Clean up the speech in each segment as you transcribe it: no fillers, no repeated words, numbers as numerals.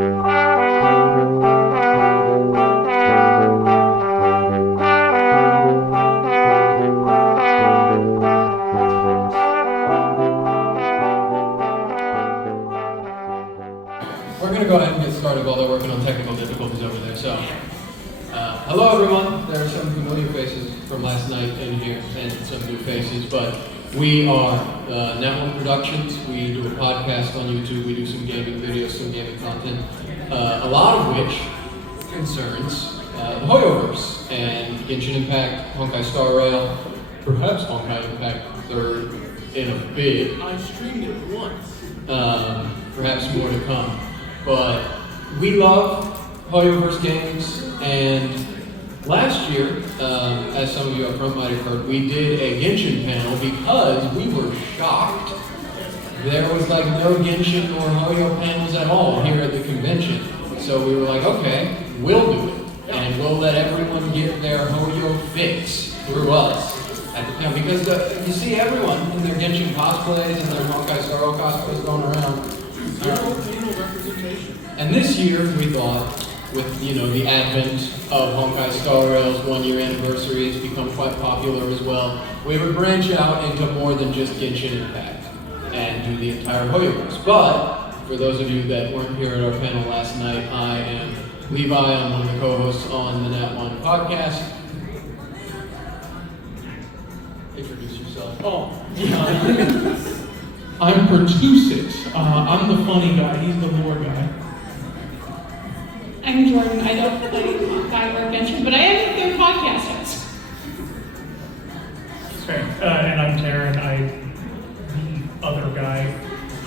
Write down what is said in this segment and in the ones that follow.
We're going to go ahead and get started while they're working on technical difficulties over there. So, hello everyone. There are some familiar faces from last night in here and some new faces, but we are Network Productions. We do a podcast on YouTube. We do some gaming videos, some gaming content, a lot of which concerns the Hoyo-verse and Genshin Impact, Honkai Star Rail, perhaps Honkai Impact 3rd in a bit. I streamed it once. Perhaps more to come. But we love Hoyo-verse games, and last year, as some of you up front might have heard, we did a Genshin panel because we were shocked. There was like no Genshin or Hoyo panels at all here at the convention. So we were like, okay, we'll do it. And we'll let everyone get their Hoyo fix through us at the panel. Because you see everyone in their Genshin cosplays and their Honkai Star Rail cosplays going around. Zero panel representation. And this year we thought, with the advent of Honkai Star Rail's 1-year anniversary, it's become quite popular as well, we would branch out into more than just Genshin Impact and do the entire Hoyo-verse. But for those of you that weren't here at our panel last night, I am Levi. I'm one of the co-hosts on the Nat One podcast. Introduce yourself. I'm Pertusit. I'm the funny guy. He's the lore guy. I'm Jordan. I don't play Honkai or Genshin, but I am their podcast host. Fair. And I'm Taryn. I'm the other guy.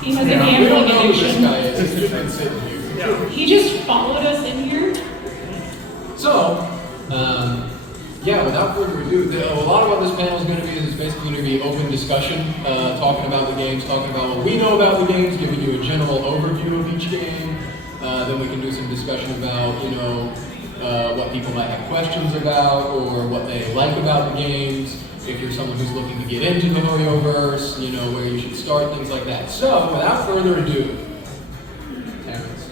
He has a We don't gambling know who this addiction. guy is. He's just been sitting here. Yeah. He just followed us in here. So, without further ado, a lot of what this panel is going to be is basically going to be open discussion, talking about the games, talking about what we know about the games, giving you a general overview of each game. Then we can do some discussion about, what people might have questions about or what they like about the games. If you're someone who's looking to get into the Hoyo-verse, where you should start, things like that. So, without further ado, Terrence.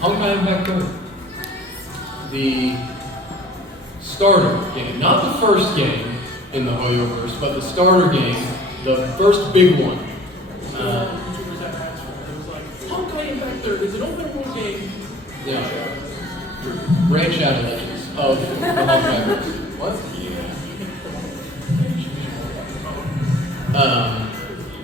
Honkai Impact 3rd. The starter game, not the first game in the Hoyo-verse, but the starter game, the first big one. YouTubers that asked for it. It was like, Honkai Impact 3rd is an open world game. Yeah. Raid Shadow Legends of the Honkai-verse. What?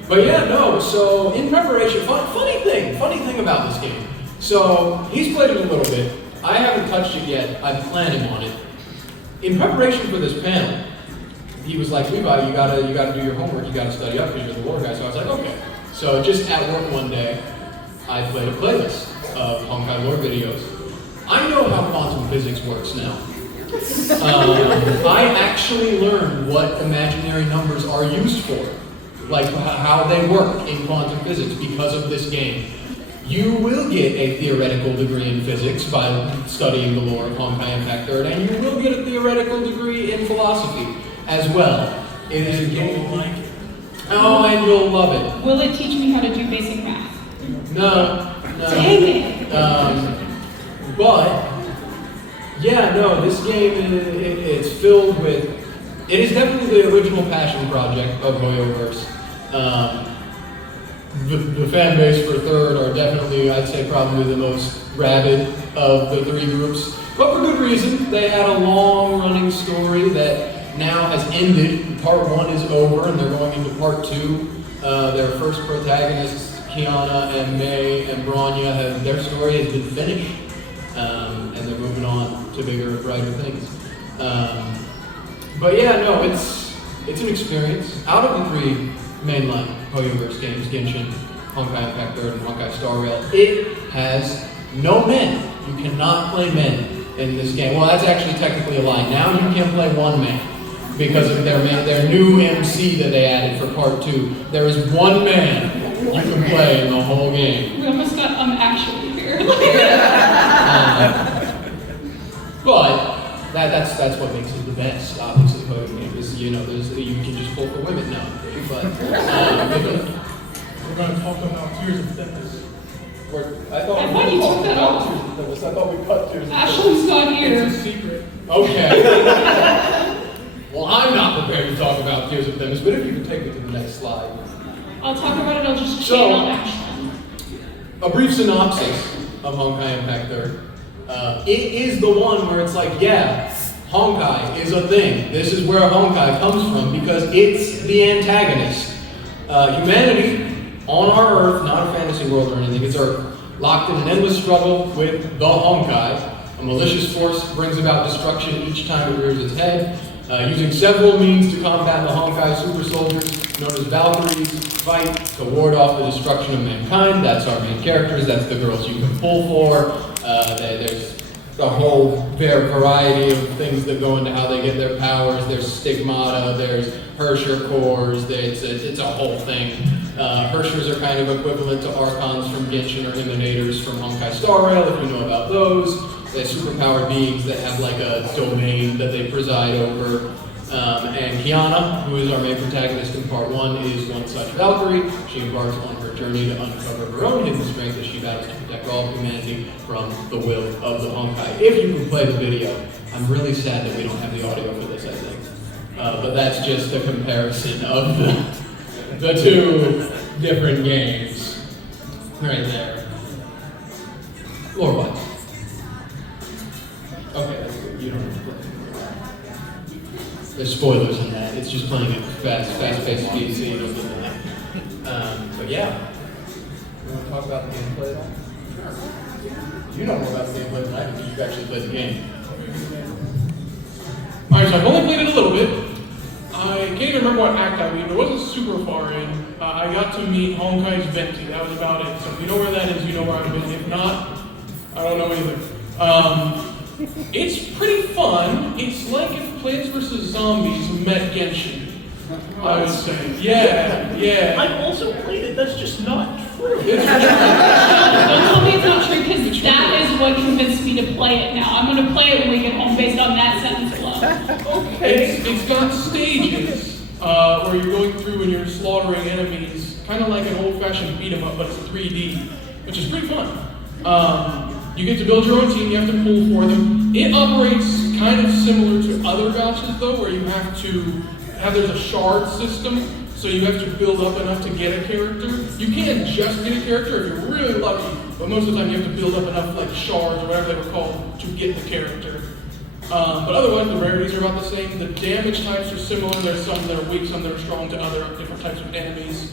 But yeah, no, so in preparation, funny thing about this game. So he's played it a little bit. I haven't touched it yet. I'm planning on it. In preparation for this panel, he was like, Levi, you gotta do your homework. You gotta study up because you're the lore guy. So I was like, okay. So just at work one day, I played a playlist of Honkai lore videos. I know how quantum physics works now. I actually learned what imaginary numbers are used for, like how they work in quantum physics because of this game. You will get a theoretical degree in physics by studying the lore of Honkai Impact 3rd, and you will get a theoretical degree in philosophy as well. It is a game like it. Oh, and you'll love it. Will it teach me how to do basic math? No. Dang it! But yeah, no, this game it's filled with. It is definitely the original passion project of Hoyo-verse. The fan base for 3rd are definitely, I'd say, probably the most rabid of the 3 groups, but for good reason. They had a long-running story that now has ended. Part 1 is over, and they're going into Part 2. Their first protagonists, Kiana and May and Bronya, their story has been finished, and they're moving on to bigger, brighter things. But yeah, no, it's an experience. Out of the 3 mainline Hoyo-verse games, Genshin, Honkai Impact 3rd, and Honkai Star Rail, it has no men. You cannot play men in this game. Well, that's actually technically a lie. Now you can play 1 man because of their new MC that they added for Part 2. There is 1 man you can play in the whole game. We almost got actually here. But that's what makes it the best. Obviously, Hoyo game is you can just pull for women now. But going to talk about Tears of Tempest. I thought I thought you took that off. I thought we cut Tears of Ashley's not here. It's a secret. Okay. Well, I'm not prepared to talk about Tears of Tempest, but if you could take me to the next slide. I'll talk about it, I'll just So- channel Ashley. A brief synopsis of Honkai Impact 3rd. It is the one where it's like, yeah, Honkai is a thing. This is where Honkai comes from because it's the antagonist. Humanity on our Earth, not a fantasy world or anything, it's Earth, locked in an endless struggle with the Honkai. A malicious force brings about destruction each time it rears its head. Using several means to combat the Honkai super soldiers, known as Valkyries, fight to ward off the destruction of mankind. That's our main characters, that's the girls you can pull for. There's the whole variety of things that go into how they get their powers. There's stigmata, there's Herrscher cores, it's a whole thing. Herrschers are kind of equivalent to Archons from Genshin or Emanators from Honkai Star Rail, if you know about those. They're superpowered beings that have like a domain that they preside over. And Kiana, who is our main protagonist in part 1, is one such Valkyrie. She embarks on her journey to uncover her own hidden strength as she battles to protect all of humanity from the will of the Honkai. If you can play the video, I'm really sad that we don't have the audio for this, I think. But that's just a comparison of the two different games right there. Lore-wise. Okay, that's good. You don't have to play. There's spoilers on that. It's just playing at fast-paced speed, so you don't get that. But yeah. You want to talk about the gameplay at all? Sure. You know more about the gameplay than I do because you've actually played the game. Alright, so I've only played it a little bit. I can't even remember what act I beat, but it wasn't super far in. I got to meet Honkai's Venti. That was about it. So if you know where that is, you know where I've been. If not, I don't know either. It's pretty fun. It's like if Plants vs. Zombies met Genshin. I would say. Yeah. I've also played it, that's just not true. Don't tell me it's not true, because that is what convinced me to play it now. I'm going to play it when we get home based on that sentence alone. Okay. It's got stages where you're going through and you're slaughtering enemies, kind of like an old-fashioned beat 'em up, but it's 3D, which is pretty fun. You get to build your own team, you have to pull for them. It operates kind of similar to other gachas though, where you have to there's a shard system, so you have to build up enough to get a character. You can't just get a character if you're really lucky, but most of the time you have to build up enough like shards or whatever they were called to get the character. But otherwise the rarities are about the same. The damage types are similar. There's some that are weak, some that are strong to other different types of enemies.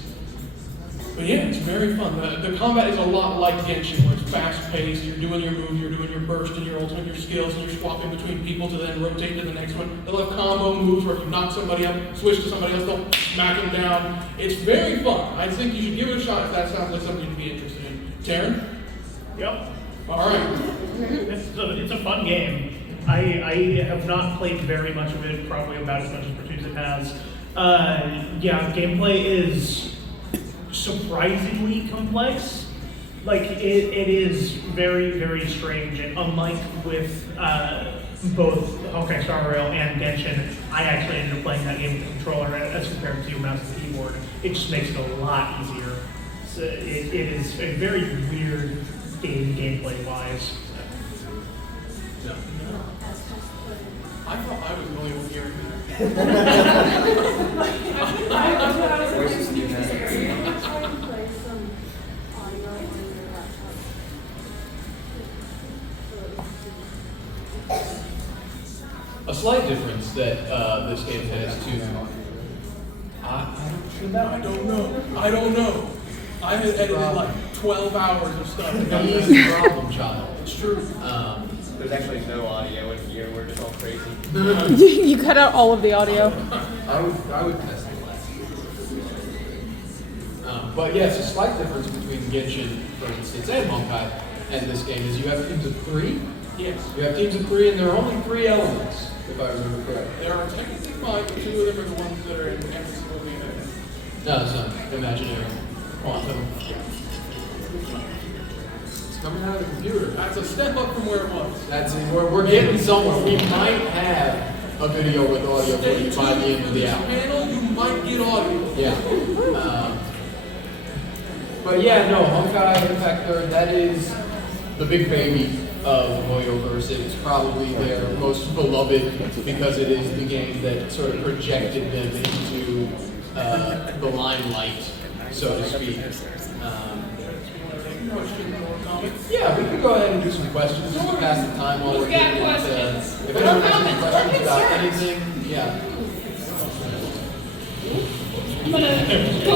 But yeah, it's very fun. The combat is a lot like Genshin, where it's fast-paced. You're doing your move, you're doing your burst and your ultimate, your skills, and you're swapping between people to then rotate to the next one. They'll have combo moves where if you knock somebody up, switch to somebody else, they'll smack them down. It's very fun. I think you should give it a shot if that sounds like something you'd be interested in. Taryn? Yep. All right. It's a fun game. I have not played very much of it, probably about as much as Pertuzit has. Yeah, gameplay is surprisingly complex. Like, it is very, very strange, and unlike with both Honkai Star Rail and Genshin, I actually ended up playing that game with a controller as compared to mouse and keyboard. It just makes it a lot easier. So it is a very weird game gameplay-wise. No. I thought I was the only one hearing that. A slight difference that this game has too. I don't know. I had edited like 12 hours of stuff. Easy problem child. It's true. There's actually no audio in here. We're just all crazy. You cut out all of the audio. I would test it. But yes, a slight difference between Genshin, for instance, and Honkai, and this game is you have teams of 3. Yes. You have teams of 3, and there are only 3 elements, if I remember correctly. There are technically 5, but 2 of them are the ones that are in every single game. No, it's not. Imaginary. Quantum. It's coming out of the computer. That's a step up from where it was. That's it. We're getting somewhere. We might have a video with audio for you by the end of the hour. Panel, you might get audio. Yeah. But yeah, no, Honkai Impact Third, that is the big baby of Hoyo-verse. It's probably their most beloved because it is the game that sort of projected them into the limelight, so to speak. Yeah, we could go ahead and do some questions just to pass the time while we're Who's got getting questions? if Or anyone has comments, any or questions about concerns? anything, yeah. I'm gonna go.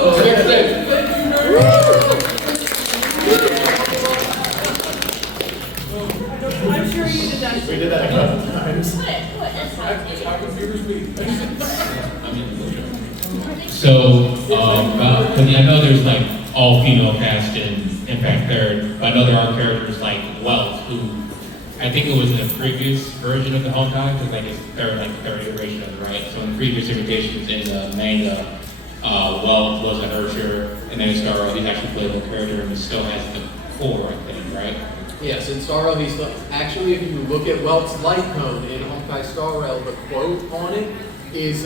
Okay, Let's get it. Thank you very much. I'm sure you did that. We did that a couple times. That's how computers be. So, but I know there's like all female cast in Impact Third, but I know there are characters like Welt, who I think it was in a previous version of the Honkai, because like it's third iteration of it, right? So in previous iterations in the manga, Welt was an Ursher, and then in Star Rail he's actually a playable character, and he still has the core, I think, right? Yes, in Star Rail, he's actually, if you look at Welt's light cone in Honkai Star Rail, the quote on it is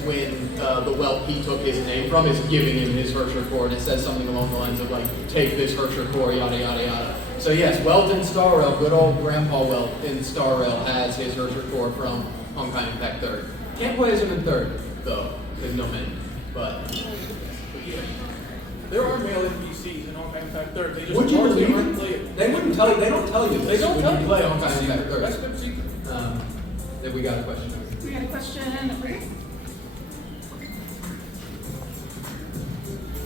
when the Welt he took his name from is giving him his Hersher core, and it says something along the lines of like, take this Hersher core, yada yada yada. So yes, Welt in Star Rail, good old Grandpa Welt in Star Rail has his Hersher core from Honkai Impact Third. Can't play as him in Third though, there's no men. But Yeah. There are male NPCs in Honkai Impact Third. They just would you largely believe aren't it? playable. They wouldn't tell you. They don't tell you this. They don't when tell you you. play Honkai Impact Third. That's their secret. Then we got a question. We got a question over here.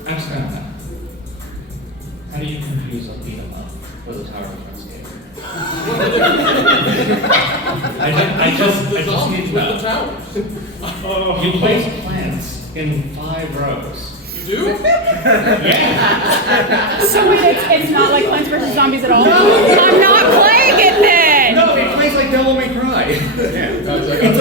I'm just gonna how do you confuse a beat 'em up with a tower defense game? I just The zombies need to with the know. towers. You place plants in 5 rows. You do? So wait, it's not like Plants vs. Zombies at all? I'm not playing it then! No, it plays like Devil May Cry. It's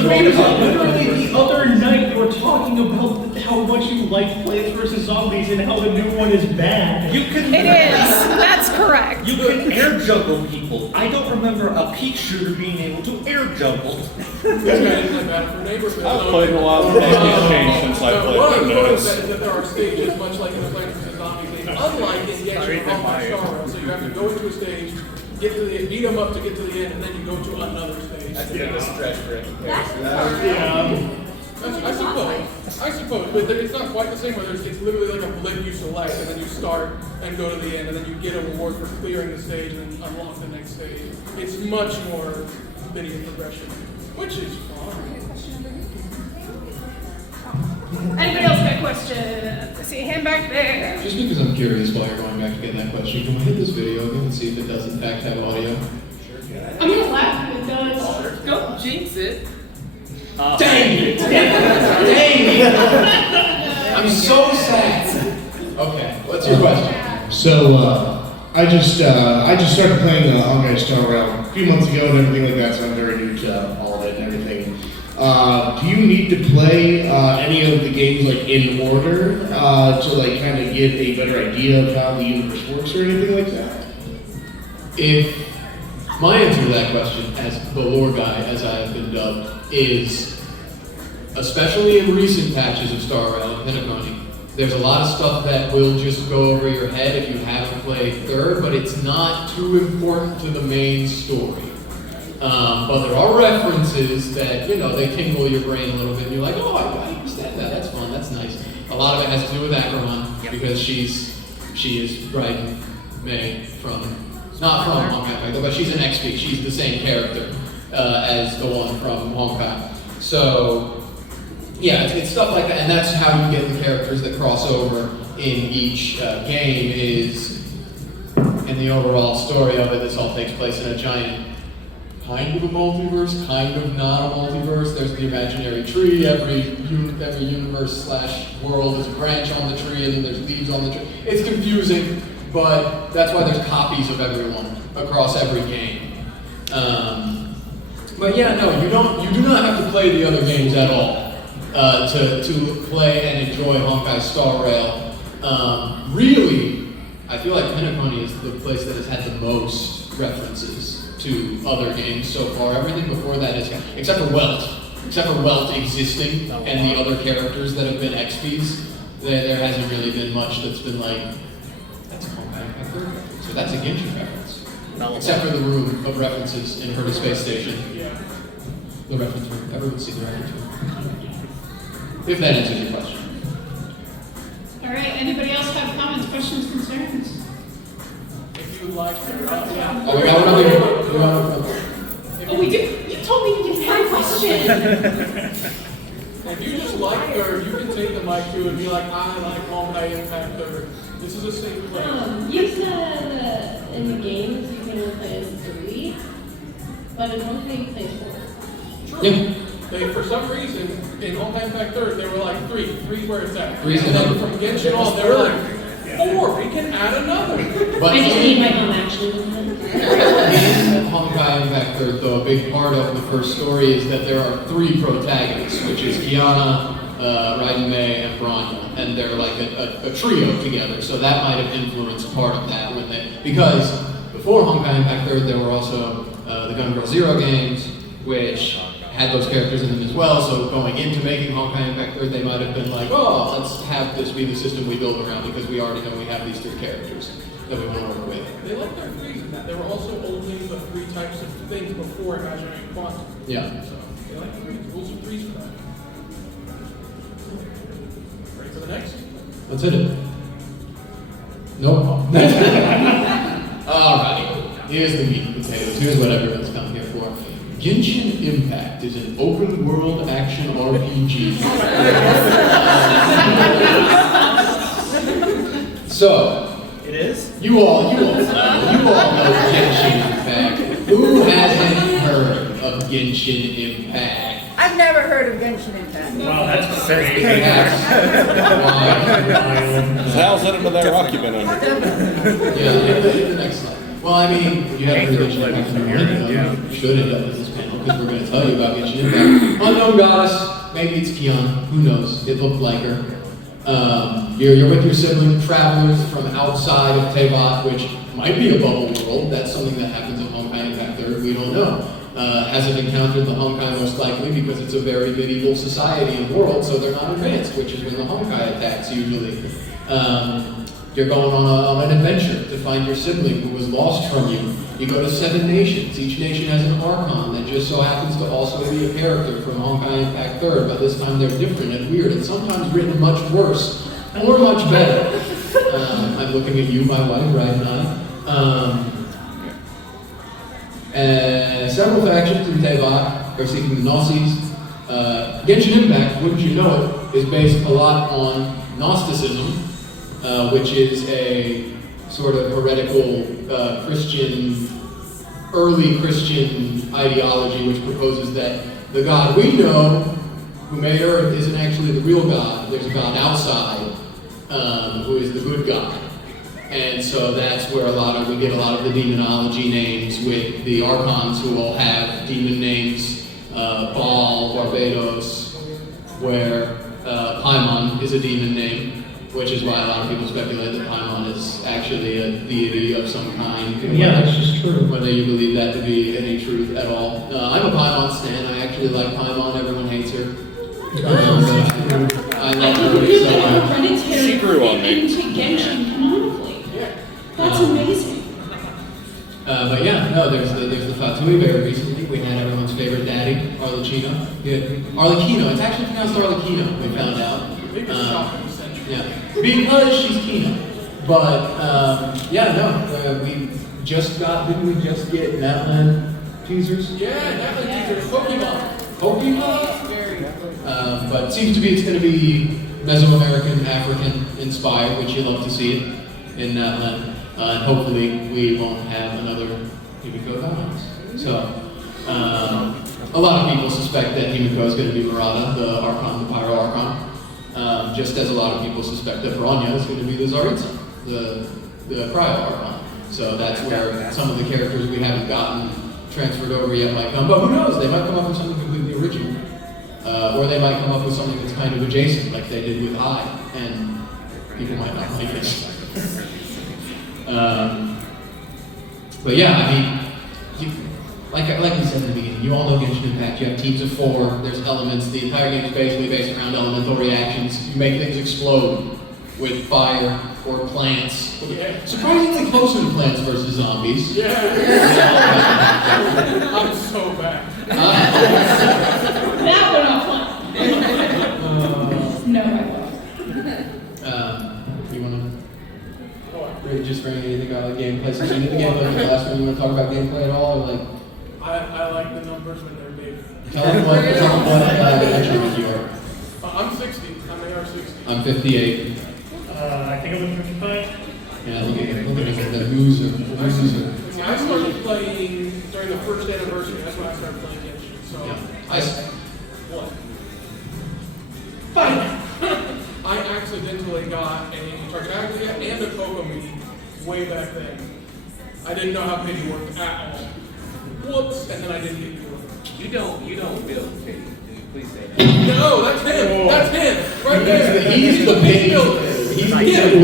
Literally the other night you were talking about how much you like Plants vs. Zombies and how the new one is bad. You can It is, that's correct. You can air juggle people. I don't remember a peak shooter being able to air juggle. This guy didn't play Battle for Neighborhood. I've played a while, but it's changed since I played What I Windows. noticed is that there are stages, much like in the Plants vs. Zombies game, unlike in Genshin or Honkai Star Rail. So you have to go into a stage, get to the beat them up to get to the end, and then you go to another stage. That's a bit of a stretch for a comparison. I suppose, but it's not quite the same. Where it's literally like a blip you select, and then you start and go to the end, and then you get a reward for clearing the stage and then unlock the next stage. It's much more linear progression, which is fun. Anybody else got a question? I see a hand back there. Just because I'm curious while you're going back to get that question, can we hit this video again and see if it does in fact have audio? I'm gonna laugh if it does. Don't jinx it. Dang it! Dang it! I'm so sad. Okay, what's your question? So I just started playing Honkai Star Rail a few months ago and everything like that, so I'm very new to all of it and everything. Do you need to play any of the games like in order to like kind of get a better idea of how the universe works or anything like that? If my answer to that question, as the lore guy, as I have been dubbed, is especially in recent patches of Star Rail and Pinnacle, there's a lot of stuff that will just go over your head if you haven't played Third, but it's not too important to the main story. But there are references that, you know, they tingle your brain a little bit, and you're like, oh, I understand that, that's fun, that's nice. A lot of it has to do with Acheron, because she is Bryden May from, not from Honkai, but she's an XP, she's the same character as the one from Honkai. So, yeah, it's stuff like that, and that's how you get the characters that cross over in each game is, in the overall story of it, this all takes place in a giant, kind of a multiverse, kind of not a multiverse. There's the imaginary tree, every universe / world is a branch on the tree, and then there's leaves on the tree. It's confusing, but that's why there's copies of everyone across every game. But yeah, no, you do not have to play the other games at all to play and enjoy Honkai Star Rail. Really, I feel like Pinnacle is the place that has had the most references to other games so far. Everything before that is, except for Welt existing and the other characters that have been XPs, there hasn't really been much that's been like, that's a Honkai Impact 3 reference, or that's a Genshin reference. Except for the room of references in Herta Space Station. Yeah. The reference room. Everyone's seen the reference room. If that answers your question. All right, anybody else have comments, questions, concerns? If you like yeah. Oh, we got one over here. We got one over here. Oh, we do. You told me you didn't have a question. If you just like Third, you can take the mic too and be like, I like Honkai Impact Third. This is a safe place. You said in the games you can only play as 3, but in Honkai you play 4. True. Yeah. They, for some reason, in Honkai Impact Third, they were like 3. 3's where it's at. Three's and the then number. from Genshin on, they were like 4. We can add another. But I just need my mom actually. in Honkai Impact 3rd, though, a big part of the first story is that there are 3 protagonists, which is Kiana, Raiden Mei, and Bronya, and they're like a trio together. So that might have influenced part of that because before Honkai Impact 3rd, there were also the Gun Girl Zero games, which had those characters in them as well. So going into making Honkai Impact 3rd, they might have been like, oh, let's have this be the system we build around because we already know we have these 3 characters that we want to work with. They like their 3s in that. There were also only the 3 types of things before Imaginary Quantum. Yeah. So they like the 3s. Rules of 3s for that. Ready for the next? Let's hit it. Nope. Alrighty. Here's the meat and potatoes. Here's what everyone's come here for. Genshin Impact is an open world action RPG. So, It is? you all know Genshin Impact. Who hasn't heard of Genshin Impact? I've never heard of Genshin Impact. Wow, that's crazy. That's why. How's that under there occupant under? Yeah, hit the next slide. Well, I mean, you haven't heard of Genshin Impact in a minute, you should end up with this panel because we're going to tell you about Genshin Impact. Unknown goddess, maybe it's Kiana, who knows? It looked like her. You're with your sibling travelers from outside of Teyvat, which might be a bubble world. That's something that happens in Honkai Impact 3rd. We don't know. Hasn't encountered the Honkai most likely because it's a very medieval society and world, so they're not advanced, which is when the Honkai attacks usually. You're going on an adventure to find your sibling who was lost from you. You go to 7 nations. Each nation has an Archon that just so happens to also be a character from Honkai Impact 3rd, but this time they're different and weird and sometimes written much worse or much better. I'm looking at you, my wife, right now. Several factions in Teyvat are seeking the Gnosis. Genshin Impact, wouldn't you know it, is based a lot on Gnosticism, which is a sort of heretical early Christian ideology, which proposes that the God we know, who made Earth, isn't actually the real God. There's a God outside, who is the good God. And so that's where we get a lot of the demonology names with the Archons who all have demon names, Baal, Barbados, where Paimon is a demon name, which is why a lot of people speculate that Paimon is actually a deity of some kind. Yeah, that's just true. Whether you believe that to be any truth at all. I'm a Paimon stan. I actually like Paimon. Everyone hates her. I love her so much. She grew on me. Into Genshin canonically. That's amazing. But yeah, no, there's the Fatui very recently. We had everyone's favorite daddy, Arlecchino. Arlecchino. It's actually pronounced Arlecchino, we found out. Yeah, because she's Kino. But we just didn't we just get Natlan teasers? Yeah, Natlan teasers. Pokemon? But it seems to be it's going to be Mesoamerican, African inspired, which you love to see it in Natlan. And hopefully we won't have another Himiko Valance. So, a lot of people suspect that Himiko is going to be Murata, the Archon, the Pyro Archon. Just as a lot of people suspect that Bronya is going to be the Tsaritsa, the Cryo Archon. So that's where some of the characters we haven't gotten transferred over yet might come. But who knows? They might come up with something completely original. Or they might come up with something that's kind of adjacent, like they did with I, and people might not like it. But yeah, I mean, like we said in the beginning, you all know Genshin Impact. You have teams of 4. There's elements. The entire game is basically based around elemental reactions. You make things explode. with fire or plants. Yeah. Surprisingly closer to Plants vs. Zombies. Yeah. I'm so bad. That one I'll play. No, I won't. You wanna just bring anything about like gameplay? Since you did the gameplay for the last one, you wanna talk about gameplay at all? Or like, I like the numbers when they're big. tell them what measurement you are. I'm 60. I'm AR-60. I'm 58. I think I'm at 55. Yeah, look at the loser. See, I started playing during the first anniversary. That's when I started playing Genshin. So, what? Fine. I accidentally got a Tartaglia and a Kokomi way back then. I didn't know how pity worked at all. Whoops, and then I didn't get to it. You don't build pity. Please say that. No, that's him. That's him. Right there. He's the pity builder. He's the Get him.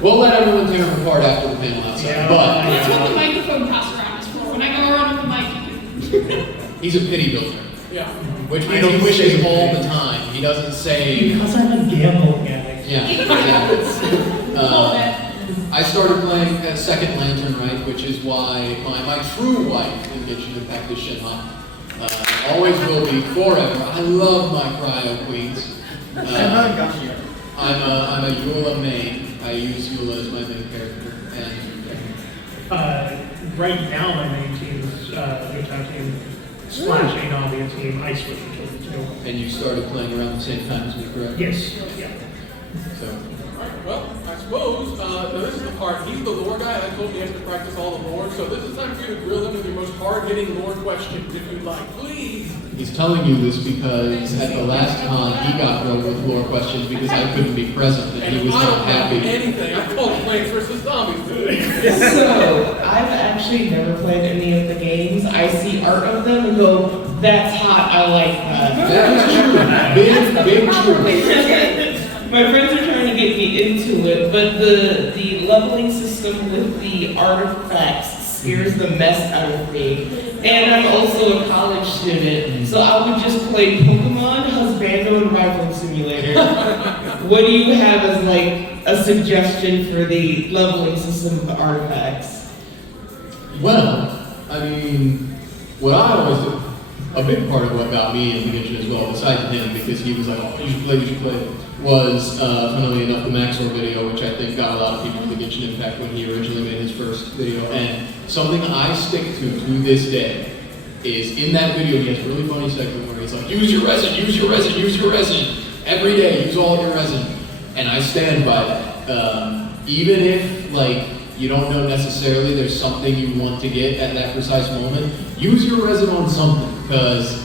We'll let everyone tear him apart after the panel outside. That's what the microphone pass around is for. When I go around with the mic. He's a pity builder. Yeah. Which means he wishes all the time. He doesn't say. Because I'm a gambling addict. Yeah. I started playing at Second Lantern, right? Which is why my true wife in Genshin Impact is Shinha. Always will be forever. I love my cryo queens. I'm a Eula main. I use Eula as my main character. And Right now, my main team is Utah team / Anavia team. I switched between the two. and you started playing around the same time as me, correct? Yes. Yeah. So. Well, I suppose, this is the part, he's the lore guy, and I told him he has to practice all the lore, so this is time for you to grill him with your most hard-hitting lore questions, if you'd like, please. He's telling you this because at the last con he got grilled with lore questions because I couldn't be present and he was not happy. Anything, I called Plants vs. Zombies. So, I've actually never played any of the games. I see art of them and go, that's hot, I like that. That is true. Big true. My friends are trying to get me into it, but the leveling system with the artifacts scares the mess out of me. And I'm also a college student, so I would just play Pokemon, Husbando, and Rifle Simulator. What do you have as like a suggestion for the leveling system of the artifacts? Well, I mean, what I always do, a big part of what got me into Genshin as well, besides him, because he was like, oh, you should play, was, funnily enough, the Maxor video, which I think got a lot of people to Genshin Impact when he originally made his first video. And something I stick to this day is in that video, he has a really funny segment where he's like, use your resin, use your resin, use your resin. Every day, use all of your resin. And I stand by that. Even if, like, you don't know necessarily there's something you want to get at that precise moment, use your resin on something, because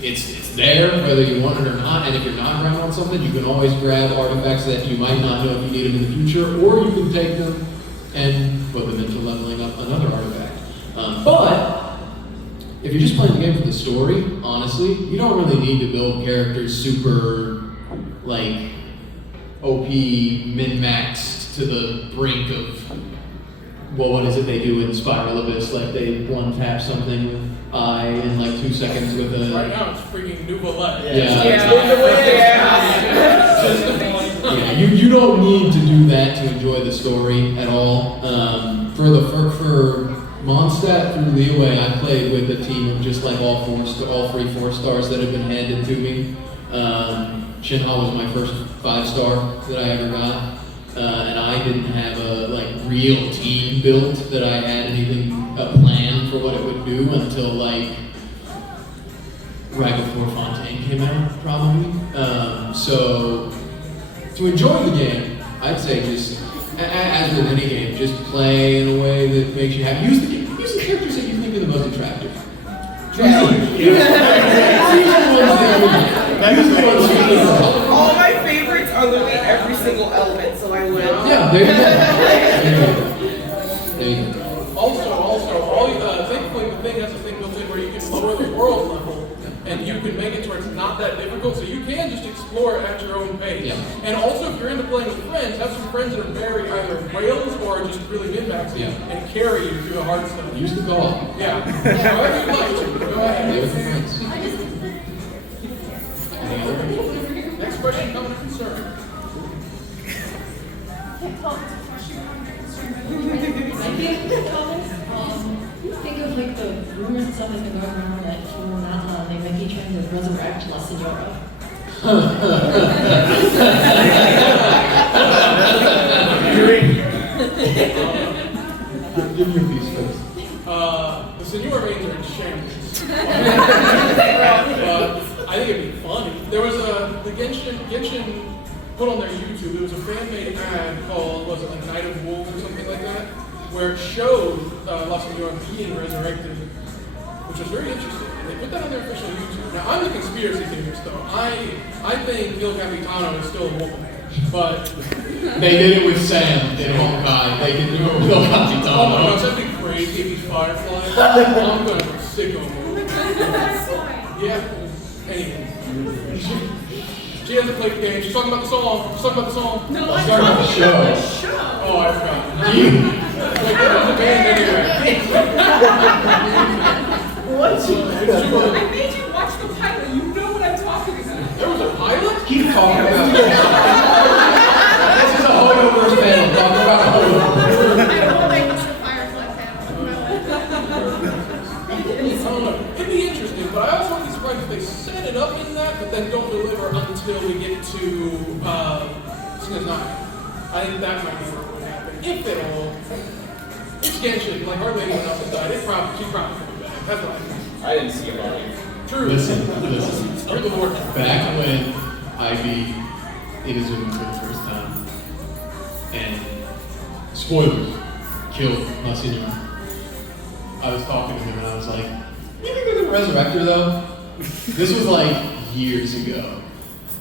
it's there whether you want it or not, and if you're not around on something, you can always grab artifacts that you might not know if you need them in the future, or you can take them and put them into leveling up another artifact. But if you're just playing the game for the story, honestly, you don't really need to build characters super, like, OP, min-maxed to the brink of, well, what is it they do in Spiral Abyss? Like, they one-tap something with I in like 2 seconds with a... Right now, it's freaking Nouvelette. Yeah, you don't need to do that to enjoy the story at all. For Mondstadt through Leeway, I played with a team of just like all 3 4-stars that have been handed to me. Shinha was my first 5-star that I ever got, and I didn't have a real team built that I had anything planned for what it would do until like right before Fontaine came out, probably. So to enjoy the game, I'd say just as with any game, just play in a way that makes you happy. Use the characters that you think are the most attractive. All my favorites are literally every single element, so I would. Yeah, there you go. Also, thankfully the thing has a thing built in where you can lower the world level, and you can make it to where it's not that difficult, so you can just explore at your own pace. Yeah. And also, if you're into playing with friends, have some friends that are very either rails or just really min-maxing and carry you through the hard stuff. Use the call. Yeah. However you'd like to. Go ahead. Play with your friends. Next question, comment, or concern? Think of like the rumors and stuff that's been going around that he will not, they might be trying to resurrect La Senora. Give me a piece first. The Senor Reigns are in shambles. I think it'd be funny. There was the Genshin put on their YouTube, there was a fan-made ad called, was it like Night of Wolves or something like that? Where it showed La Senora being resurrected, which was very interesting. And they put that on their official YouTube. Now, I'm the conspiracy theorist, though. I think Il Capitano is still a woman. But they did it with Sam in Honkai. They can do it with Il Capitano. Oh my gosh, that'd be crazy if he's Firefly. I'm gonna go sick on him. Yeah. Anyway. She hasn't played the game. She's talking about the song. She's talking about the song. No, She's talking about the show. Oh, I forgot. You. Like, there was a band anyway. What? I made you watch the pilot. You know what I'm talking about. There was a pilot? Keep talking about it. This is a Hoyo-verse panel. Talk about Hoyo-verse. I will make this a Firefly panel. I don't know. It'd be interesting, but I also wouldn't be surprised if they set it up in that, but then don't deliver until we get to Singles 9. I think that might be where it would happen. If at all. It's Genshin. Like, hardly anyone else has died. She's probably coming back. That's what I think. I didn't see a body. True. Listen. You're the Lord. Back when I beat Inazuma for the first time, and spoilers, killed La Senora. I was talking to him and I was like, you think they're gonna resurrect her though? This was like years ago.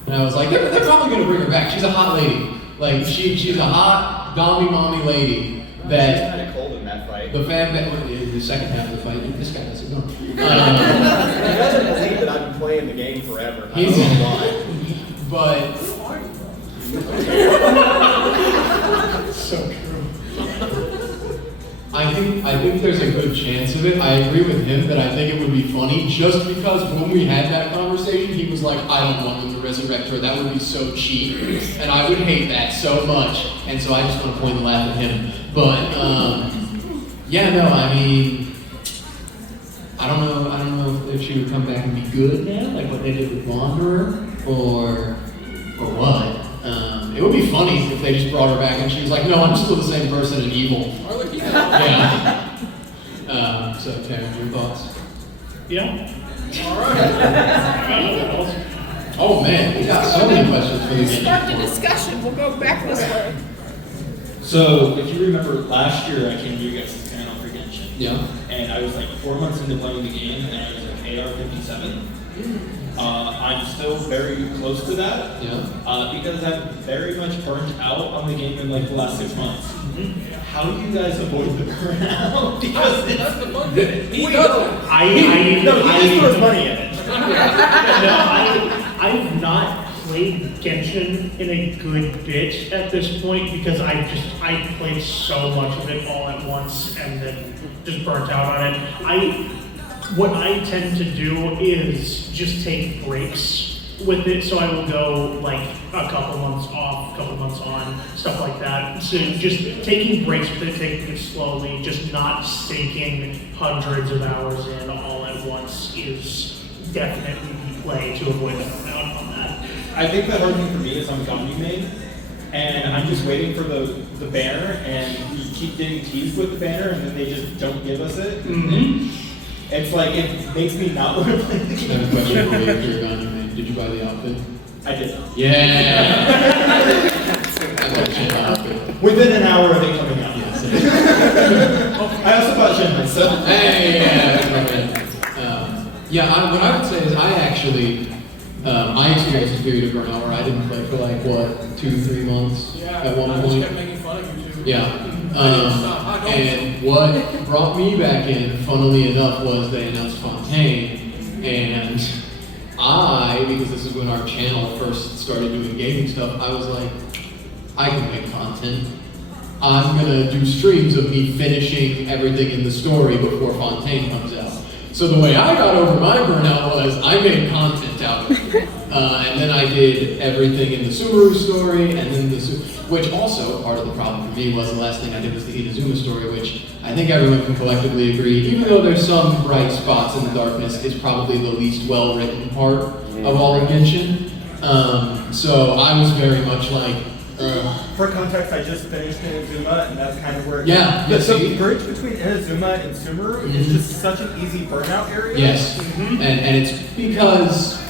And I was like, they're probably gonna bring her back. She's a hot lady. Like, she's a hot, mommy lady It's that kind of cold in that fight. the fan, the second half of the fight, this guy doesn't know. He doesn't believe that I've been playing the game forever. I don't know why. But so true. I think there's a good chance of it. I agree with him that I think it would be funny just because when we had that conversation, he was like, I don't want them to resurrect her. That would be so cheap. And I would hate that so much. And so I just want to point and laugh at him. But yeah, no, I mean, I don't know if she would come back and be good now, like what they did with Wanderer, or what. It would be funny if they just brought her back and she was like, no, I'm still the same person and evil. Yeah. So, Terrence, your thoughts? Yeah. Oh man, we got so many questions for this. Start the discussion. We'll go back this way. So, if you remember last year, I came to you guys' panel for Genshin. Yeah. And I was like 4 months into playing the game, and I was like AR-57. I'm still very close to that. Yeah. Because I'm very much burnt out on the game in like the last 6 months. How do you guys avoid the burnout? Because That's the fun thing. He doesn't. He just throws money at it. I've not played Genshin in a good bit at this point because I played so much of it all at once and then just burnt out on it. What I tend to do is just take breaks with it, so I will go like a couple months off, a couple months on, stuff like that. So just taking breaks with it, taking it slowly, just not sinking hundreds of hours in all at once is definitely the play to avoid the burnout on that. I think the hard thing for me is I'm Gummy main, and I'm just waiting for the banner, and we keep getting teased with the banner, and then they just don't give us it. It's like, it makes me not want to play the I game. have a question for you if you're gone. Did you buy the outfit? I did. Yeah! I got a Shen outfit. Within an hour of it coming out. Yes. I also bought Shen myself. Hey, yeah, what I would say is I experienced a period of burnout where I didn't play for like, 2-3 months at one I point. just kept making fun of you too. Yeah. And what brought me back in, funnily enough, was they announced Fontaine, and because this is when our channel first started doing gaming stuff, I was like, I can make content. I'm gonna do streams of me finishing everything in the story before Fontaine comes out. So the way I got over my burnout was I made content out of it. And then I did everything in the Subaru story, and then which also, part of the problem for me was the last thing I did was the Inazuma story, which I think everyone can collectively agree, even though there's some bright spots in the darkness, is probably the least well-written part of all of Genshin. So I was very much like, For context, I just finished Inazuma, and that's kind of where the bridge between Inazuma and Subaru is just such an easy burnout area. Yes, and it's because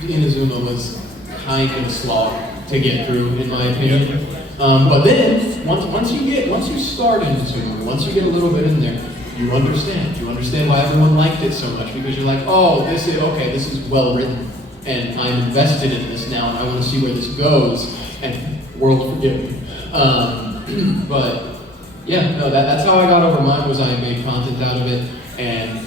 Inazuma was kind of a slog to get through, in my opinion. But then once you start Inazuma, once you get a little bit in there, you understand why everyone liked it so much, because you're like, oh, this is well written, and I'm invested in this now, and I want to see where this goes. And world forgive me. But yeah, no, that's how I got over mine. Was I made content out of it, and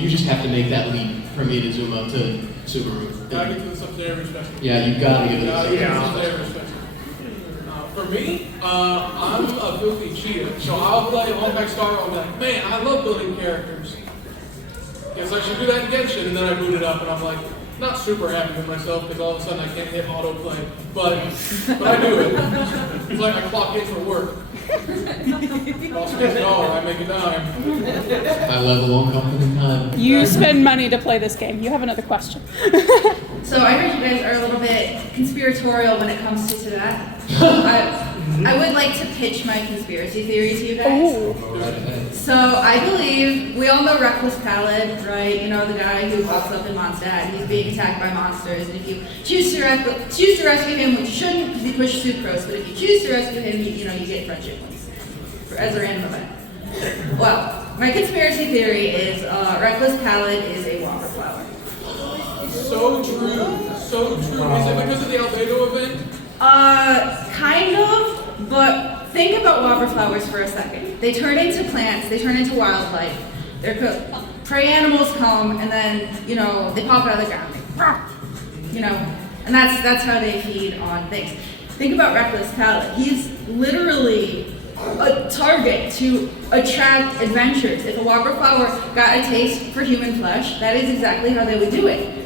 you just have to make that leap from Inazuma to Subaru. Gotta get to the subsidiary special. Yeah, you gotta get to the subsidiary special. For me, I'm a filthy cheater, so I'll play Honkai Star. I'll be like, man, I love building characters. Guess I should do that in Genshin, and then I boot it up, and I'm like, not super happy with myself because all of a sudden I can't hit autoplay, but I do it. It's like I clock in for work. I'll spend $1, I make a dime. I level won't come in time. You spend money to play this game. You have another question. So I heard you guys are a little bit conspiratorial when it comes to that. I would like to pitch my conspiracy theory to you guys. So I believe, we all know Reckless Palad, right? You know, the guy who pops up in Mondstadt, and he's being attacked by monsters, and if you choose to rescue him, which you shouldn't because he pushes sucrose, but if you choose to rescue him, you get friendship points as a random event. Well, my conspiracy theory is Reckless Palad is a wildflower. So true, so true. Is it because of the Albedo event? Kind of, but think about wildflowers for a second. They turn into plants, they turn into wildlife. Prey animals come, and then, they pop out of the ground. And that's how they feed on things. Think about Reckless Palad. He's literally a target to attract adventures. If a wildflower got a taste for human flesh, that is exactly how they would do it.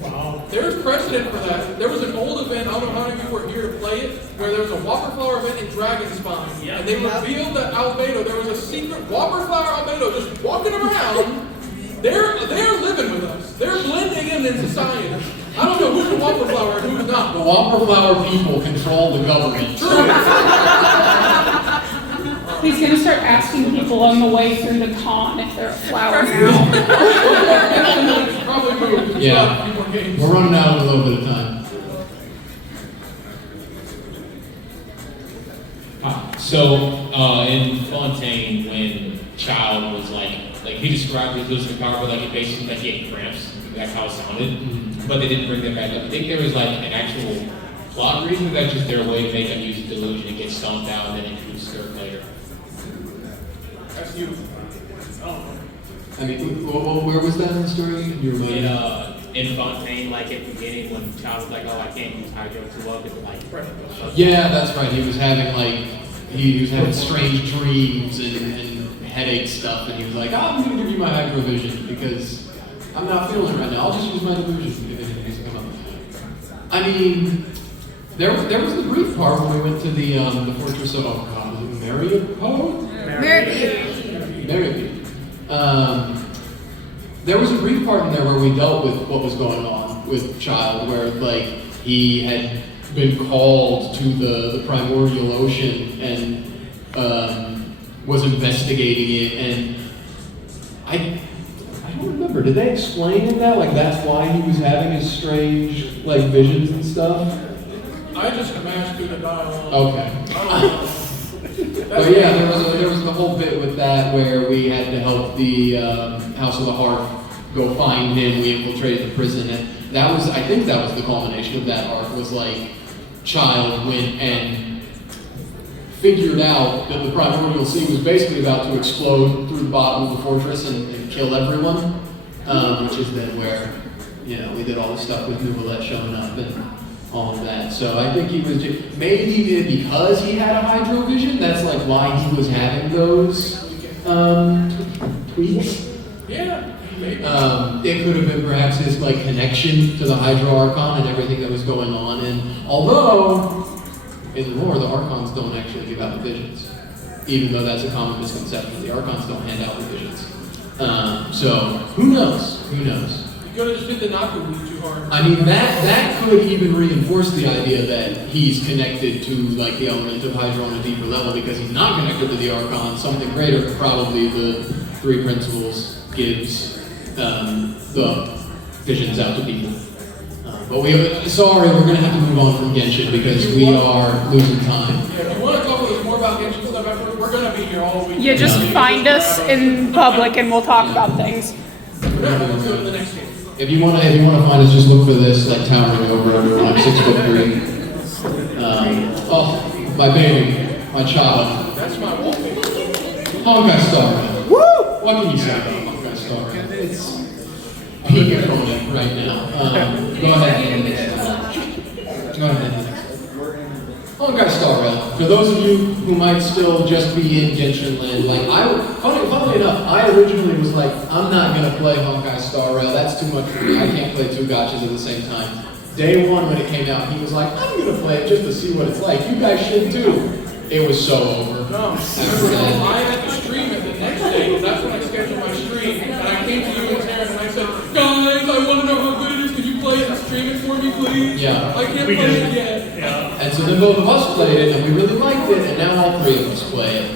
Wow. There's precedent for that. There was an old event, I don't know how many of you were here to play it, where there was a Whopperflower event in Dragonspine. And they revealed that Albedo, there was a secret Whopperflower Albedo just walking around. They're living with us. They're blending in society. I don't know who's a Whopperflower and who's not. The Whopperflower people control the government. He's going to start asking people on the way through the con if they're a flower now. Yeah, we're running out of a little bit of time. So in Fontaine, when Child was like he described his losing power, but it basically like he had cramps. That's how it sounded. But they didn't bring that back up. I think there was an actual plot reason. That's just their way to make him use delusion and get stomped out and then introduce Skirt later. That's you. I mean, where was that in the story? You remember? In Fontaine, at the beginning when Child was like, oh, I can't use Hydro too well because Yeah, that's right. He was having strange dreams and headache stuff, and he was like, I'm going to give you my Hydro Vision because I'm not feeling it right now. I'll just use my delusion if anything needs to come up. I mean, there was the brief part when we went to the fortress of, Merriby. There was a brief part in there where we dealt with what was going on with Child, where he had been called to the primordial ocean and was investigating it, and I don't remember. Did they explain in that? That's why he was having his strange visions and stuff? I just imagined through the dialogue. Okay. But yeah, there was the whole bit with that where we had to help the House of the Hearth go find him. We infiltrated the prison, and I think that was the culmination of that arc. Was Child went and figured out that the primordial sea was basically about to explode through the bottom of the fortress and kill everyone, which is then where we did all the stuff with Nuvolette showing up and all of that. So I think he was maybe because he had a Hydro Vision, that's why he was having those tweaks. Yeah, maybe. It could have been perhaps his like connection to the Hydra Archon and everything that was going on. And although in the lore the Archons don't actually give out the visions, even though that's a common misconception, the Archons don't hand out the visions. So who knows? Who knows? You could have just hit the Naku too hard. I mean, that could even reinforce the idea that he's connected to like the element of Hydra on a deeper level, because he's not connected to the Archon. Something greater, probably the three principles, gives the visions out to people. But sorry, we're going to have to move on from Genshin because we are losing time. Yeah, if you want to talk with us more about Genshin stuff after, we're going to be here all week. Yeah, just find us in public and we'll talk about things. Let's go to the next game. If you want to find us, just look for this like towering over everyone. I'm 6'3". Oh, my baby, my child. That's my wallpaper. Honkai Star Rail. Woo! What can you say about Honkai Star Rail? It's peak for me right now. Go ahead. Go ahead. Honkai Star Rail. For those of you who might still just be in Genshin land, like funnily enough, I originally was like, I'm not gonna play Honkai Star Rail. That's too much for me. I can't play two gachas at the same time. Day one when it came out, he was like, I'm gonna play it just to see what it's like. You guys should too. It was so over. No, I had to stream it the next day, because that's when I scheduled my stream. And I came to you and Taryn and I said, guys, I want to know how good it is. Can you play it and stream it for me, please? Yeah. I can't play it yet. Yeah. And so then both of us played it, and we really liked it, and now all three of us play it.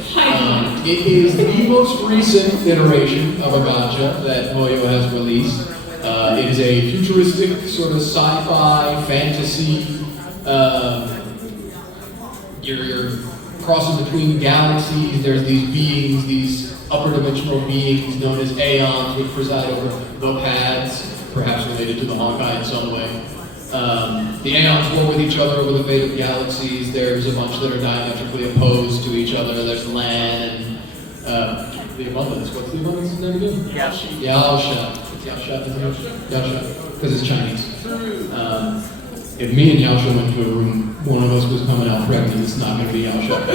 It is the most recent iteration of a gacha that Hoyo has released. It is a futuristic sort of sci-fi fantasy. You're crossing between galaxies. There's these beings, these upper dimensional beings known as Aeons, which preside over the paths, perhaps related to the Honkai in some way. The Aeons war with each other over the fate of galaxies. There's a bunch that are diametrically opposed to each other. There's Lan and the Abundance. What's the Abundance's name again? Yashi. Yaosha. It's Yaosha, isn't it? Yaosha, because it's Chinese. If me and Yaosha went to a room, one of us was coming out pregnant, it's not going to be Yaosha.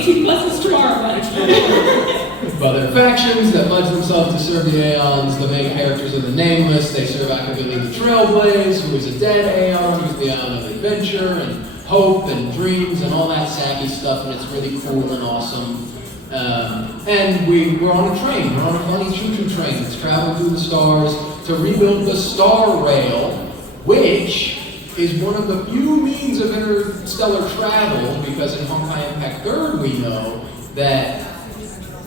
18 buses tomorrow, But they're factions that pledge themselves to serve the Aeons. The main characters are the Nameless. They serve Akabili the Trailblaze, who is a dead Aeon, who's the Aeon of adventure and hope and dreams and all that sappy stuff, and it's really cool and awesome. And we're on a train. We're on a funny choo-choo train that's traveling through the stars to rebuild the Star Rail, which is one of the few means of interstellar travel, because in Honkai Impact 3rd we know that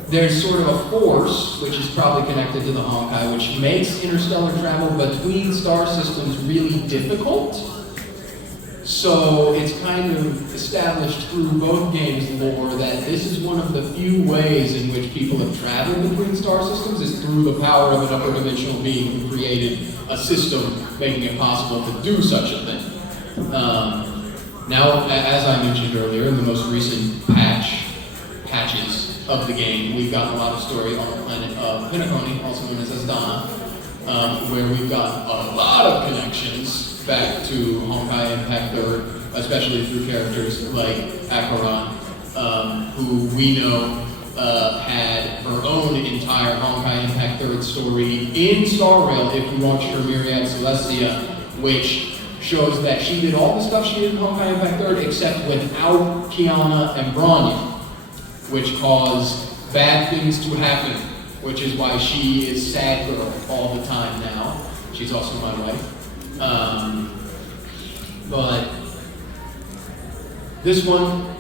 there's sort of a force, which is probably connected to the Honkai, which makes interstellar travel between star systems really difficult. So it's kind of established through both games lore that this is one of the few ways in which people have traveled between star systems is through the power of an upper dimensional being who created a system making it possible to do such a thing. Now, as I mentioned earlier, in the most recent patches of the game, we've gotten a lot of story on the planet of Hinokoni, also known as Asdana, where we've got a lot of connections back to Honkai Impact 3rd, especially through characters like Akaran, who we know had her own entire Honkai Impact 3rd story in Star Rail if you watched her Myriad Celestia, which shows that she did all the stuff she did in Honkai Impact 3rd except without Kiana and Bronya, which caused bad things to happen, which is why she is sad girl all the time now. She's also my wife. But this one,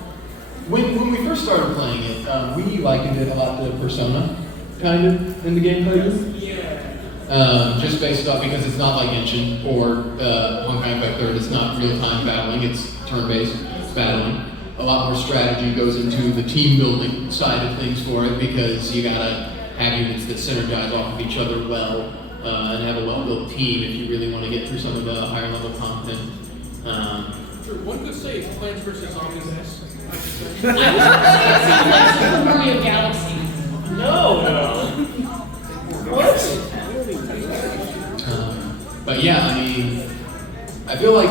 when we first started playing it, we likened it a lot to Persona, kind of, in the gameplay. Yeah. Just based off, because it's not like Genshin or Honkai Impact 3rd, it's not real-time battling, it's turn-based battling. A lot more strategy goes into the team building side of things for it, because you gotta have units that synergize off of each other well, and have a well-built team if you really want to get through some of the higher level content. Sure, one could say it's Plants vs. Zombies. I was going to say it sounds like Super Mario Galaxy. No. What? But yeah, I mean, I feel like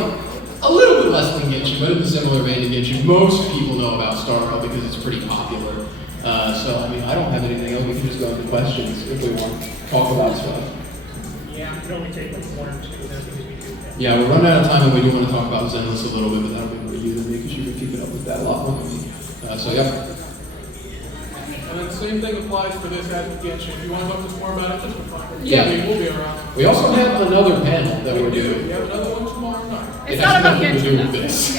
a little bit less than Genshin, but in a similar vein to Genshin. Most people know about Star Rail because it's pretty popular. So, I mean, I don't have anything else. We can just go into questions if we want to talk about stuff. Yeah, it can only take like 1 or 2 minutes. Yeah, we're running out of time, and we do want to talk about Zenless a little bit, but that'll be for you and me because you can keep it up with that a lot more than me. So, yeah. And then the same thing applies for this as with Genshin. If you want to talk to us more about it, just reply. Yeah. We'll be around. We also have another panel that we're doing. We have another one tomorrow night. It has nothing to do with this.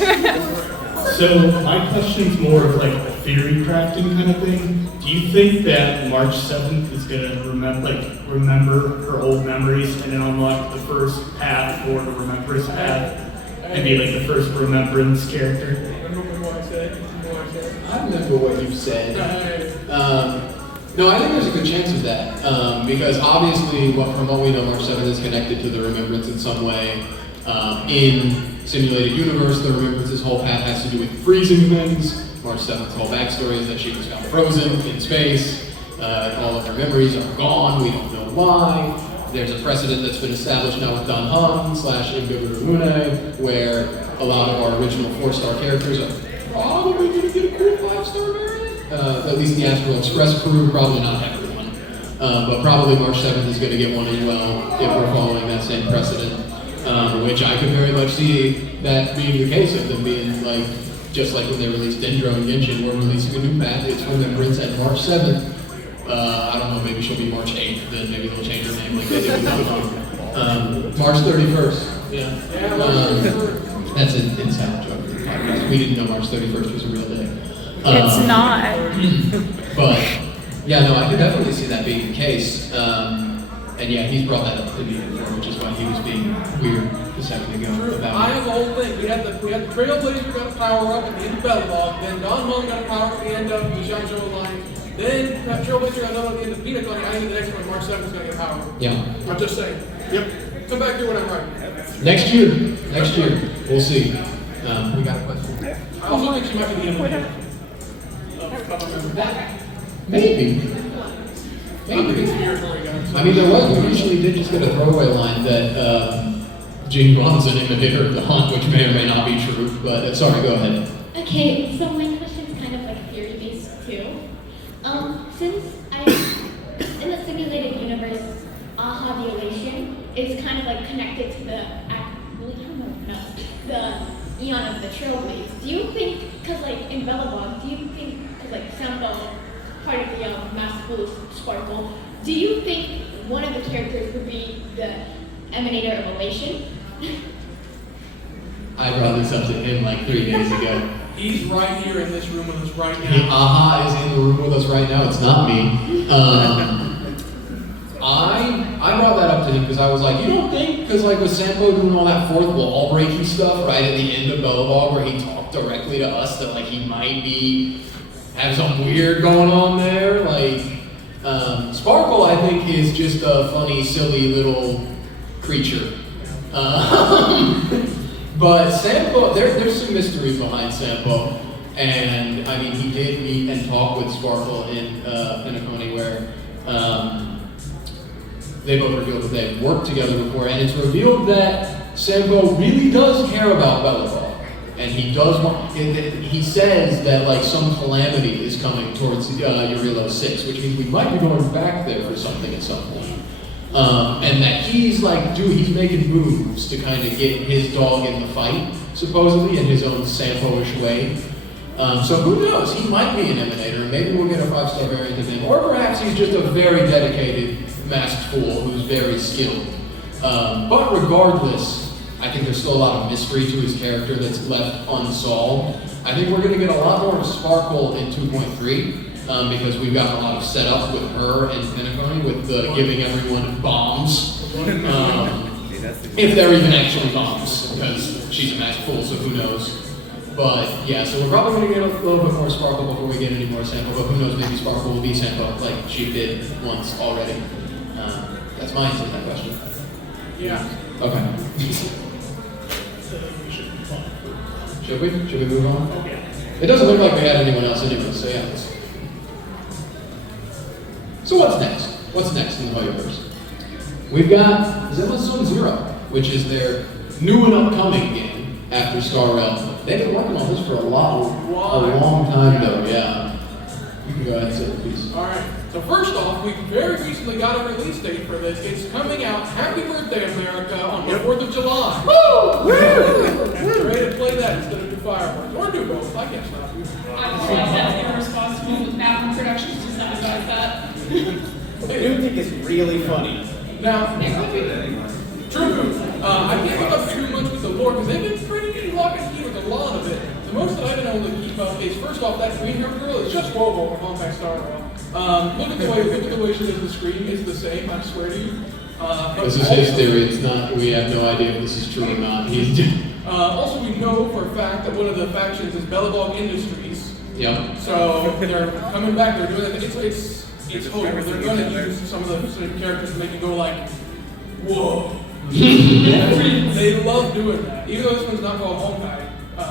So my question's more of like a theory crafting kind of thing. Do you think that March 7th is gonna remember her old memories and then unlock the first path or the remembrance path and be like the first remembrance character? Remember what I said? I remember what you said. No, I think there's a good chance of that because obviously, from what we know, March 7th is connected to the remembrance in some way. In Simulated Universe, the remembrance's whole path has to do with freezing things. March 7th's whole backstory is that she was found frozen in space. All of her memories are gone. We don't know why. There's a precedent that's been established now with Dan Han / Imbibitor Mune, where a lot of our original 4-star characters are probably going to get a cool 5-star variant. At least the Astral Express crew, probably not everyone. But probably March 7th is going to get one as well if we're following that same precedent. Which I could very much see that being the case of them being like, just like when they released Dendro and Genshin, we're releasing a new path, it's Remembrance at March 7th. I don't know, maybe she'll be March 8th, then maybe they'll change her name like they did with Don March 31st. Yeah. That's an inside joke for the podcast. We didn't know March 31st was a real day. It's not. But, yeah, no, I could definitely see that being the case. And yeah, he's brought that up to me before, which is why he was being weird a second ago about I have the whole thing. We had the Trailblazer got a power up at the end of Belobog, then Don Juan got a power up at the end of the Zhangzhou Alliance, then Trailblazer got another at the end of Peanut Bunny. I think the next one, March 7th, is going to get power. Yeah. I'm just saying. Yep. Come back here when I'm right. Next year. We'll see. We got a question. I also think she might be the end Maybe. I mean, we usually did just get a throwaway line that Jing Guan's an imitator of the Hunt, which may or may not be true, but sorry, go ahead. Okay, so my question is kind of like theory-based too. Since in the simulated universe, Aha the Elation is kind of like connected to the Eon of the Trailblades. Do you think, because like in Belobog, because like Sambo, part of the Master Blues Sparkle, do you think one of the characters would be the Emanator of Elation? I brought this up to him like 3 days ago. He's right here in this room with us right now. Aha is in the room with us right now. It's not me. I brought that up to him because I was like, you don't think, because like with Sampo doing all that fourth wall breaky stuff right at the end of Belobog where he talked directly to us that like he might have something weird going on there. Like Sparkle, I think, is just a funny, silly little creature. But Sampo, there's some mystery behind Sampo. And I mean, he did meet and talk with Sparkle in Pinaconi where they both revealed that they've worked together before. And it's revealed that Sampo really does care about Belobog. And he does want, he says that like some calamity is coming towards Urilo 6, which means we might be going back there for something at some point. And that he's making moves to kind of get his dog in the fight, supposedly, in his own Sampo-ish way. So who knows, he might be an Emanator, and maybe we'll get a 5-star variant of him. Or perhaps he's just a very dedicated masked fool who's very skilled. But regardless, I think there's still a lot of mystery to his character that's left unsolved. I think we're going to get a lot more of Sparkle in 2.3 because we've got a lot of setup with her and Pinaconi with the giving everyone bombs. If they're even actually bombs, because she's a masked fool, so who knows. But yeah, so we're probably going to get a little bit more Sparkle before we get any more Sampo, but who knows, maybe Sparkle will be Sampo like she did once already. That's my answer to that question. Yeah. Okay. Should we move on? Okay. It doesn't look like we had anyone else anyway, so yeah. So what's next? What's next in the Hoyo-verse? We've got Zenless Zone Zero, which is their new and upcoming game after Star Realm. They've been working on this for a long time though, yeah. You can go ahead and say the piece. Alright, so first off, we very recently got a release date for this. It's coming out, Happy Birthday America, on the 4th of July. Woo! You're ready to play that instead of do fireworks. Or do both, I can't stop you. I feel like that's irresponsible with Mountain Productions to not advise that. I do think it's really funny. Now, true. I can't keep up too much with the lore because they've been pretty lock and key with a lot of it. The most that I've been able to keep up is first off that green hair girl is just Wobo from Honkai Star Rail. Look at the way she does the scream is the same. I swear to you. This is his theory. It's not. We have no idea if this is true or not. Also, we know for a fact that one of the factions is Belobog Industries. Yeah. So they're coming back. They're doing it. It's Hoyo. They're going to use some of the characters to make you go like, whoa. They love doing that. Even though this one's not called Honkai,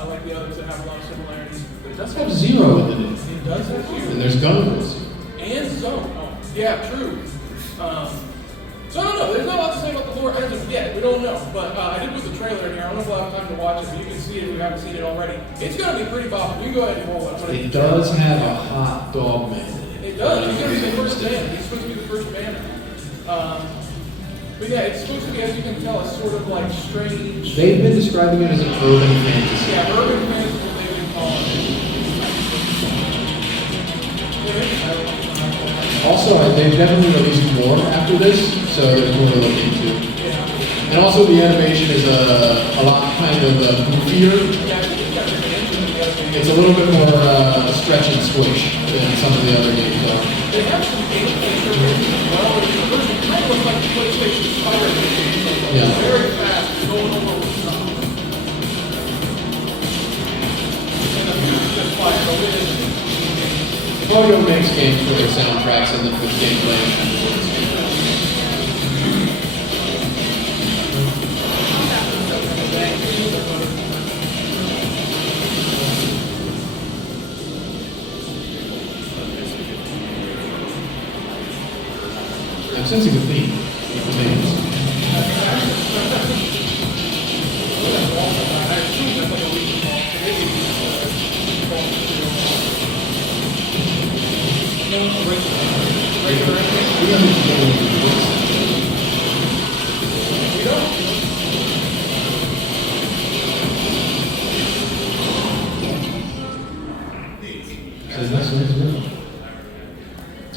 like the others that have a lot of similarities. But it does have Zero in it. It does have Zero. And there's Gunner's. And Zone. Oh, yeah, true. So I don't know. There's not a lot to say about the lore as of yet. We don't know. But I did put the trailer in here. I don't know if we'll have time to watch it, but you can see it if you haven't seen it already. It's going to be pretty bopping. You can go ahead and roll it. It does have a hot dog man. It does. He's going to be the first banner. He's supposed to be the first banner. But yeah, it's supposed to be, as you can tell, a sort of like strange. They've been describing it as an urban fantasy. Yeah, urban fantasy is what they've been calling it. Also, they've definitely released more after this, so there's more to look into. Yeah. And also, the animation is a lot kind of goofier. It's a little bit more stretch and squish than some of the other games are. They have some gameplay interfaces as well. It's kind of looks like the PlayStation Spider-Man. Yeah. Very fast, going over with stuff. And the music's just fire, but it is. Hoyo makes games for their soundtracks and the gameplay. I'm sensing a theme.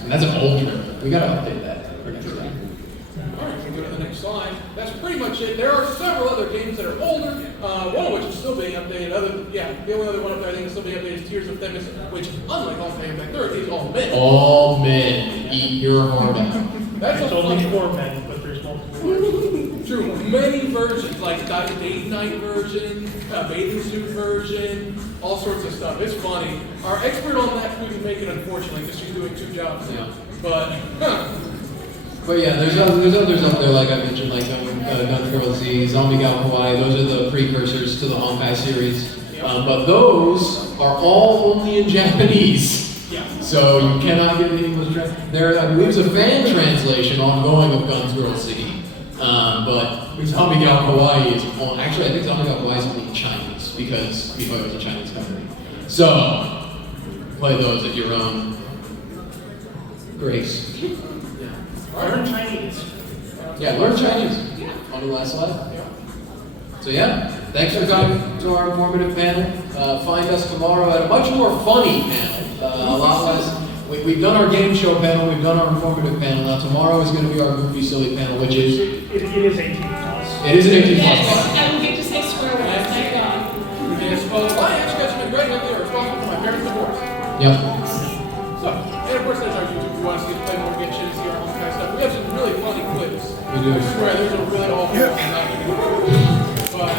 That's an old trailer. We gotta update that. Alright, we go to the next slide. That's pretty much it. There are several other games that are older, one of which is still being updated. The only other one up there I think is still being updated is Tears of Themis, which, unlike Honkai Impact 3, is all men. All men. Eat your heart out. That's only 4 men, but there's multiple versions. True. Many versions, like date night version, bathing suit version, all sorts of stuff. It's funny. Our expert on that couldn't make it, unfortunately, because she's doing 2 jobs now. But yeah, there's others up there, like I mentioned, like Gun Girl Z, Zombie Gal Kawaii. Those are the precursors to the Honkai series. But those are all only in Japanese. Yeah. So you cannot get an English translation. There, I believe, is a fan translation ongoing of Guns Girl Z. But Zombie Gal Kawaii is actually, I think Zombie Gal Kawaii is only Chinese because Hoyo is a Chinese company. So play those at your own grace. Learn Chinese. Yeah, learn Chinese. On the last slide. Yeah. So yeah, thanks for coming to our informative panel. Find us tomorrow at a much more funny panel. A lot less. We've done our game show panel. We've done our informative panel. Now tomorrow is going to be our goofy, silly panel, which is. It is 18 plus. It is an 18 Yes, plus. I will get to say swear words, thank God. Yes, well, I actually got some great idea responsible for my parents' divorce. Yep. So, and of course there's our YouTube if you want to see us play more Genshin, see our Honkai stuff. We have some really funny clips. We do. I swear, there's a really awful one I'm not going to go through. But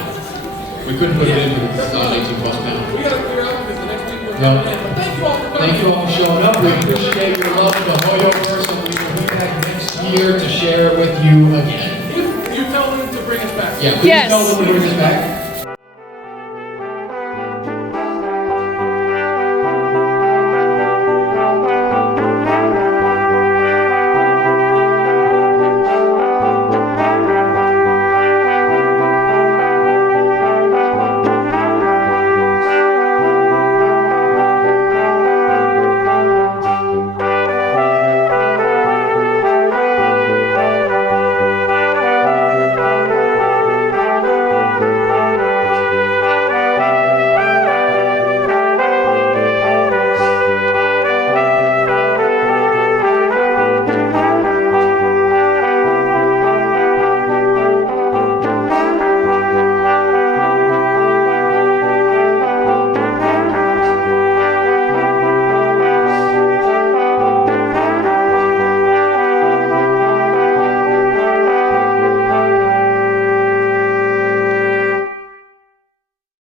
We couldn't put it in because it's not an 18 plus panel. we got to clear out because the next week we're Yep. coming in. But thank you all for coming. Thank you all for showing up. We appreciate your love of the Hoyo-verse, and we will be back next year to share with you again. If you tell them to bring us back. Yeah, please tell them to bring us back.